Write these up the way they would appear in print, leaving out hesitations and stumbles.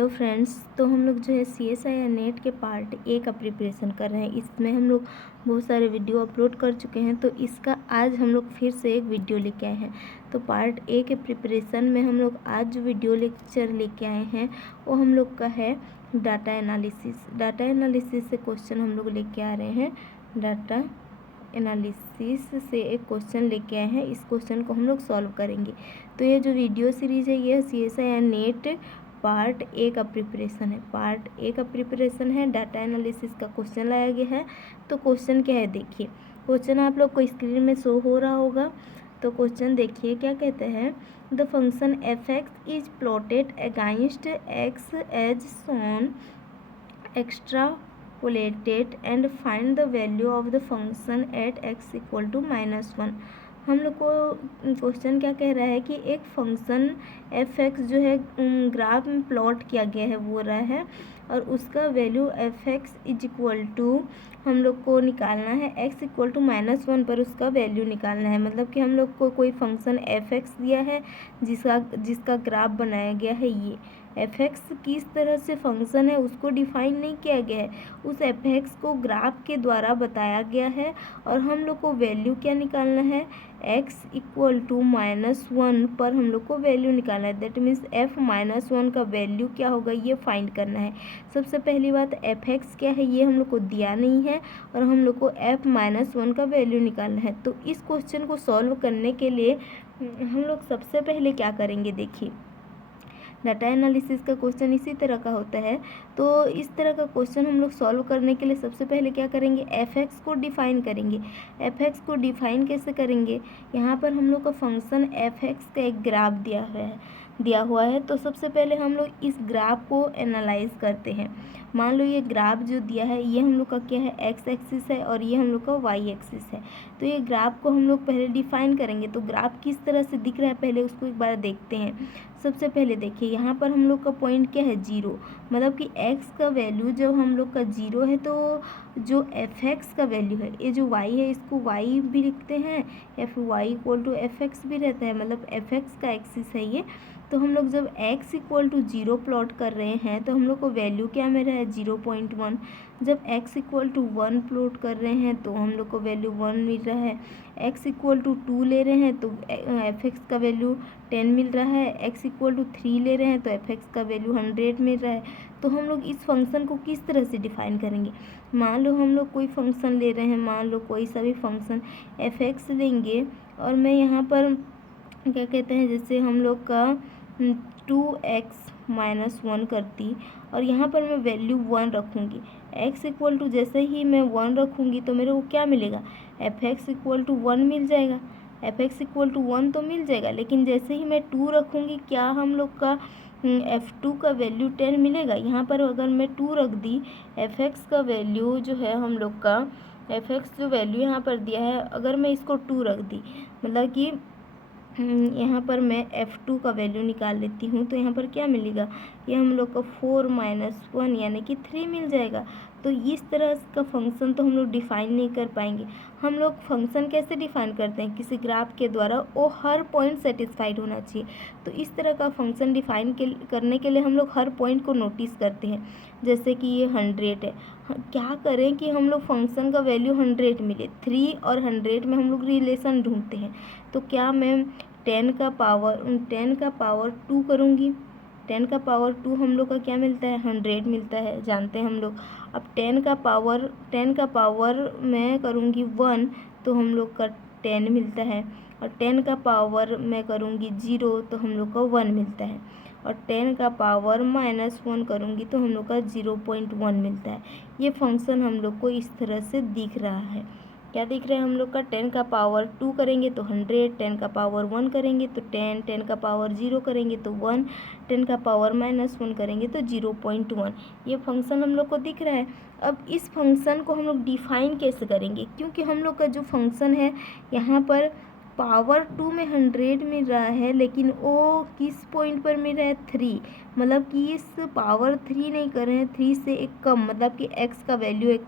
Hello friends, तो हम लोग जो है CSI या नेट के पार्ट ए का प्रिपरेशन कर रहे हैं। इसमें हम लोग बहुत सारे वीडियो अपलोड कर चुके हैं, तो इसका आज हम लोग फिर से एक वीडियो लेके आए हैं। तो पार्ट ए के प्रिपरेशन में हम लोग आज जो वीडियो लेक्चर लेके आए हैं वो हम लोग का है डाटा एनालिसिस। डाटा एनालिसिस से क्वेश्चन हम लोग लेके आ रहे हैं। डाटा एनालिसिस से एक क्वेश्चन लेके आए हैं, इस क्वेश्चन को हम लोग सॉल्व करेंगे। तो ये जो वीडियो सीरीज़ है ये CSI या नेट पार्ट ए का प्रिपरेशन है। पार्ट ए का प्रिपरेशन है, डाटा एनालिसिस का क्वेश्चन लाया गया है। तो क्वेश्चन क्या है देखिए, क्वेश्चन आप लोग को स्क्रीन में शो हो रहा होगा। तो क्वेश्चन देखिए क्या कहते हैं, the function f(x) is plotted against x as shown extrapolated and find the value of the function at x equal to -1। हम लोग को क्वेश्चन क्या कह रहा है कि एक फंक्शन f(x) जो है ग्राफ में प्लॉट किया गया है वो रहा है, और उसका value f(x) is equal to हम लोग को निकालना है x इक्वल टू -1 पर उसका वैल्यू निकालना है। मतलब कि हम लोग को कोई फंक्शन f(x) दिया है जिसका ग्राफ बनाया गया है। ये f(x) किस तरह से फंक्शन है उसको डिफाइन नहीं किया गया है, उस f(x) को ग्राफ के द्वारा बताया गया है, और हम लोग को वैल्यू क्या निकालना है, x इक्वल टू -1 पर हम लोग को वैल्यू निकालना है। दैट मीन्स f-1 का वैल्यू क्या होगा ये फाइंड करना है। सबसे पहली बात f(x) क्या है ये हम लोग को दिया नहीं है, और हम लोग को f-1 का वैल्यू निकालना है। तो इस क्वेश्चन को सॉल्व करने के लिए हम लोग सबसे पहले क्या करेंगे, देखिए डाटा एनालिसिस का क्वेश्चन इसी तरह का होता है। तो इस तरह का क्वेश्चन हम लोग सॉल्व करने के लिए सबसे पहले क्या करेंगे, f(x) को डिफाइन करेंगे। f(x) को डिफाइन कैसे करेंगे, यहाँ पर हम लोग का फंक्शन f(x) का एक ग्राफ दिया हुआ है। तो सबसे पहले हम लोग इस ग्राफ को एनालाइज करते हैं। मान लो ये ग्राफ जो दिया है ये हम लोग का क्या है, x एक्सिस है, और ये हम लोग का y एक्सिस है। तो ये ग्राफ को हम लोग पहले डिफाइन करेंगे। तो ग्राफ किस तरह से दिख रहा है पहले उसको एक बार देखते हैं। सबसे पहले देखिए यहाँ पर हम लोग का पॉइंट क्या है, 0। मतलब कि x का वैल्यू जब हम लोग का 0 है तो जो f(x) का वैल्यू है, ये जो y है इसको y भी लिखते हैं, या फिर y इक्वल टू f(x) भी रहता है, मतलब f(x) का एक्सिस है ये। तो हम लोग जब x इक्वल टू 0 प्लॉट कर रहे हैं तो हम लोग को वैल्यू क्या मिल रहा है, 0.1। जब x इक्वल टू 1 प्लॉट कर रहे हैं तो हम लोग को वैल्यू 1 मिल रहा है। x इक्वल टू 2 ले रहे हैं तो f(x) का वैल्यू 10 मिल रहा है। x इक्वल टू 3 ले रहे हैं तो f(x) का वैल्यू 100 मिल रहा है। तो हम लोग इस फंक्शन को किस तरह से डिफाइन करेंगे, मान लो हम लोग कोई फंक्शन ले रहे हैं, मान लो कोई सा भी फंक्शन f(x) लेंगे, और मैं यहाँ पर क्या कहते हैं, जैसे हम लोग का 2x-1 करती, और यहाँ पर मैं वैल्यू 1 रखूँगी। x इक्वल टू जैसे ही मैं 1 रखूँगी तो मेरे को क्या मिलेगा, f(x) इक्वल टू 1 मिल जाएगा। f(x) इक्वल टू 1 तो मिल जाएगा, लेकिन जैसे ही मैं 2 रखूँगी क्या हम लोग का f2 का वैल्यू 10 मिलेगा। यहाँ पर अगर मैं 2 रख दी, f(x) का वैल्यू जो है हम लोग का f(x) जो वैल्यू यहाँ पर दिया है, अगर मैं इसको 2 रख दी, मतलब कि यहाँ पर मैं f2 का वैल्यू निकाल लेती हूँ, तो यहाँ पर क्या मिलेगा, ये हम लोग का 4-1 यानी कि 3 मिल जाएगा। तो इस तरह का फंक्शन तो हम लोग डिफाइन नहीं कर पाएंगे। हम लोग फंक्शन कैसे डिफाइन करते हैं, किसी ग्राफ के द्वारा, वो हर पॉइंट सेटिस्फाइड होना चाहिए। तो इस तरह का फंक्शन डिफाइन करने के लिए हम लोग हर पॉइंट को नोटिस करते हैं। जैसे कि ये 100 है, क्या करें कि हम लोग फंक्शन का वैल्यू 100 मिले, 3 और 100 में हम लोग रिलेशन ढूंढते हैं। तो क्या मैं 10 का पावर 2 करूँगी, 10 का पावर 2 हम लोग का क्या मिलता है, 100 मिलता है, जानते हैं हम लोग। अब 10 का पावर मैं करूँगी 1 तो हम लोग का 10 मिलता है, और 10 का पावर मैं करूँगी 0 तो हम लोग का 1 मिलता है, और 10 का पावर -1 करूँगी तो हम लोग का 0.1 मिलता है। ये फंक्शन हम लोग को इस तरह से दिख रहा है। क्या दिख रहा है हम लोग का, 10 का पावर 2 करेंगे तो 100, 10 का पावर 1 करेंगे तो 10, 10 का पावर 0 करेंगे तो 1, 10 का पावर -1 करेंगे तो 0.1। ये फंक्शन हम लोग को दिख रहा है। अब इस फंक्शन को हम लोग डिफाइन कैसे करेंगे, क्योंकि हम लोग का जो फंक्शन है यहाँ पर पावर 2 में 100 मिल रहा है, लेकिन वो किस पॉइंट पर मिल रहा है, 3। मतलब कि इस पावर 3 नहीं कर रहे हैं, 3 से एक कम, मतलब कि x का वैल्यू एक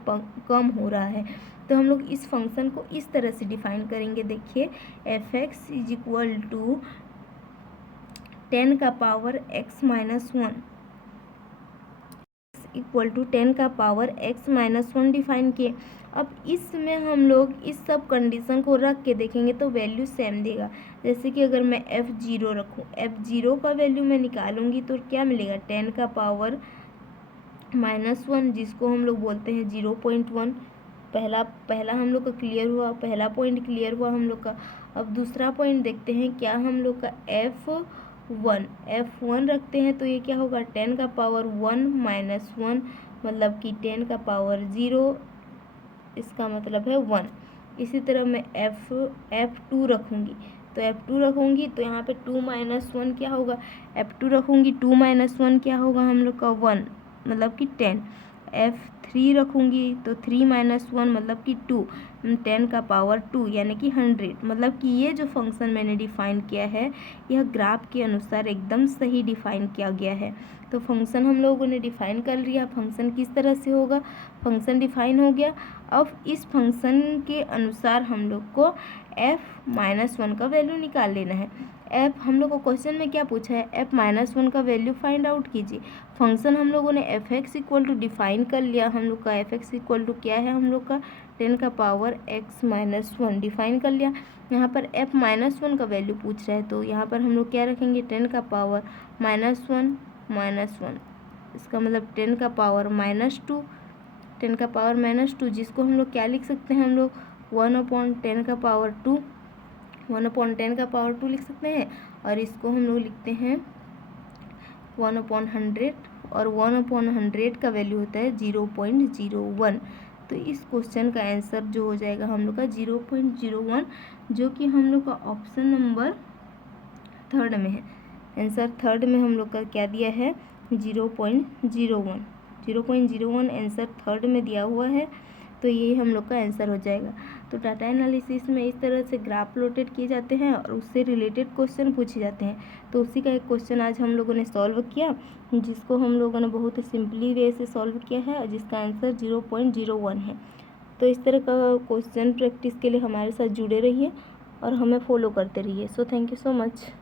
कम हो रहा है। तो हम लोग इस फंक्शन को इस तरह से डिफाइन करेंगे। देखिए f(x) इज इक्वल टू 10 का पावर x-1, इक्वल टू 10 का पावर x माइनस 1 डिफाइन किए। अब इसमें हम लोग इस सब कंडीशन को रख के देखेंगे तो वैल्यू सेम देगा। जैसे कि अगर मैं f0 रखूँ, f0 का वैल्यू मैं निकालूंगी तो क्या मिलेगा, 10 का पावर माइनस 1, जिसको हम लोग बोलते हैं 0.1। पहला हम लोग का क्लियर हुआ, पहला पॉइंट क्लियर हुआ हम लोग का। अब दूसरा पॉइंट देखते हैं क्या हम लोग का f1 रखते हैं तो ये क्या होगा, 10 का पावर 1 माइनस 1, मतलब कि 10 का पावर 0, इसका मतलब है 1। इसी तरह मैं f2 रखूँगी तो यहाँ पे 2 माइनस 1 क्या होगा, f2 रखूँगी 2 माइनस 1 क्या होगा हम लोग का 1, मतलब कि 10। f3 रखूँगी तो 3 माइनस 1 मतलब कि 2, 10 का पावर 2 यानी कि 100। मतलब कि ये जो फंक्शन मैंने डिफ़ाइन किया है यह ग्राफ के अनुसार एकदम सही डिफ़ाइन किया गया है। तो फंक्शन हम लोगों ने डिफ़ाइन कर लिया, फंक्शन किस तरह से होगा, फंक्शन डिफ़ाइन हो गया। अब इस फंक्शन के अनुसार हम लोग को f-1 का वैल्यू निकाल लेना है। हम लोग को क्वेश्चन में क्या पूछा है, f-1 का वैल्यू फाइंड आउट कीजिए। फंक्शन हम लोगों ने f(x) इक्वल टू डिफाइन कर लिया, हम लोग का f(x) इक्वल टू क्या है, हम लोग का 10 का पावर x माइनस 1 डिफाइन कर लिया। यहाँ पर f-1 का वैल्यू पूछ रहा है तो यहाँ पर हम लोग क्या रखेंगे, 10 का पावर -1 -1, इसका मतलब 10 का पावर -2, 10 का पावर -2, जिसको हम लोग क्या लिख सकते हैं, हम लोग 1/10 का पावर 2, 1/10 का पावर 2 लिख सकते हैं। और इसको हम लोग लिखते हैं 1/100, और 1/100 का वैल्यू होता है 0.01। तो इस क्वेश्चन का आंसर जो हो जाएगा हम लोग का 0.01, जो कि हम लोग का ऑप्शन नंबर 3 में है। आंसर 3 में हम लोग का क्या दिया है, 0.01 आंसर 3 में दिया हुआ है। तो ये हम लोग का आंसर हो जाएगा। तो डाटा एनालिसिस में इस तरह से ग्राफ प्लॉटेड किए जाते हैं और उससे रिलेटेड क्वेश्चन पूछे जाते हैं। तो उसी का एक क्वेश्चन आज हम लोगों ने सॉल्व किया, जिसको हम लोगों ने बहुत ही सिंपली वे से सॉल्व किया है, जिसका आंसर 0.01 है। तो इस तरह का क्वेश्चन प्रैक्टिस के लिए हमारे साथ जुड़े रहिए और हमें फॉलो करते रहिए। So thank you so much.